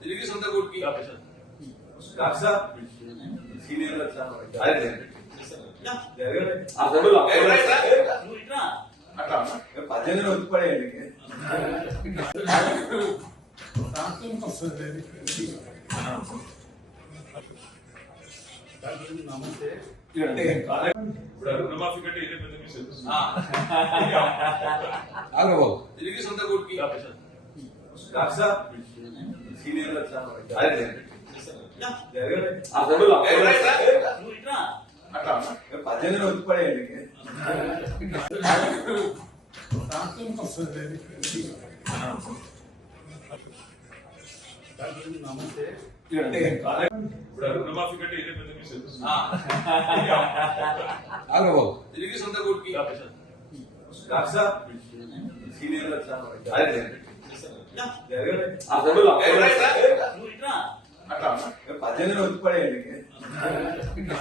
తిరిగి సొంత కోటికి సీనియర్ అట్లా పద్దెనిమిది వచ్చి పడేయండి నమస్తే ఇప్పుడు రుణమాఫీ కంటే ఇదే పెద్ద న్యూస్ ఆగ్రా బాబు తిరిగి సొంత కోటికి సీనియర్ అట్లా పద్దెనిమిది వచ్చి పడేయండి నమస్తే ఇప్పుడు రుణమాఫీ కంటే ఇదే పెద్ద న్యూస్ ఆగ్రా బాబు తిరిగి సొంత కోటికి సీనియర్ అట్లా పద్దెనిమిది వచ్చి పడేయండి